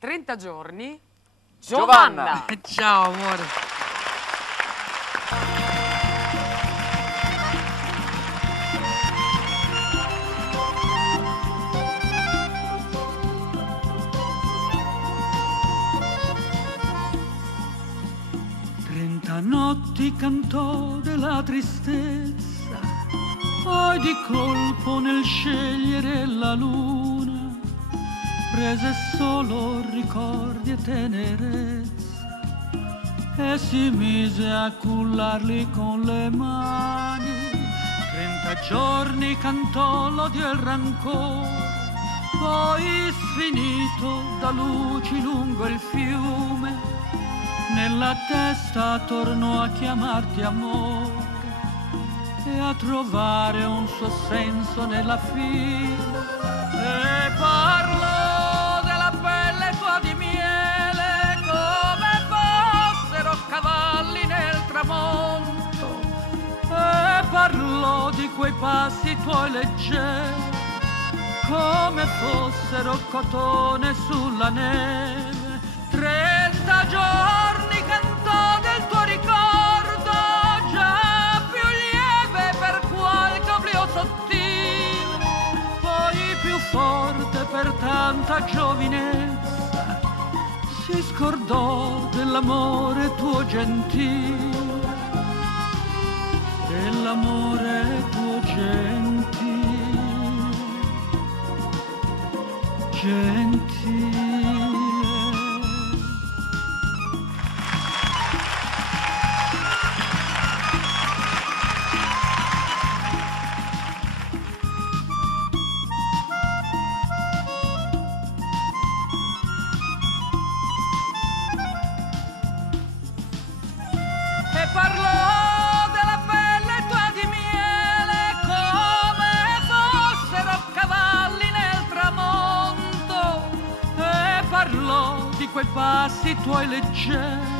30 giorni, Giovanna. Giovanna. Ciao amore. Notti cantò della tristezza, poi di colpo nel scegliere la luna prese solo ricordi e tenerezza e si mise a cullarli con le mani. 30 giorni cantò l'odio e il rancore, poi sfinito da luci lungo il fiume nella testa tornò a chiamarti amore e a trovare un suo senso nella fine. E parlò della pelle tua di miele come fossero cavalli nel tramonto, e parlò di quei passi tuoi leggeri come fossero cotone sulla neve. 30 giorni cantò del tuo ricordo, già più lieve per qualche oblio sottile, poi più forte per tanta giovinezza, si scordò dell'amore tuo gentile, dell'amore tuo gentile, gentile. E parlò della pelle tua di miele come fossero cavalli nel tramonto, e parlò di quei passi tuoi leggeri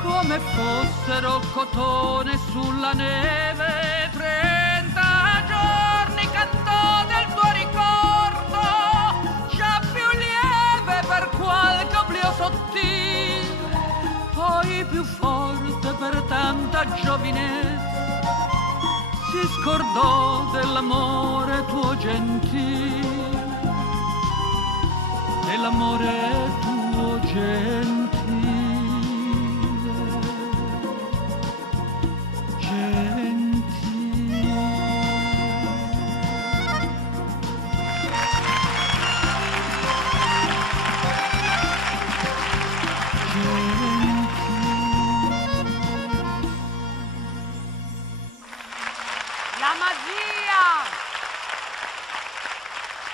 come fossero cotone sulla neve. 30 giorni cantò del tuo ricordo, già più lieve per qualche oblio sottile, poi più forte per tanta giovinezza, si scordò dell'amore tuo gentile, dell'amore tuo gentile, gentile.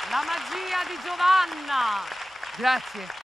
La magia di Giovanna. Grazie.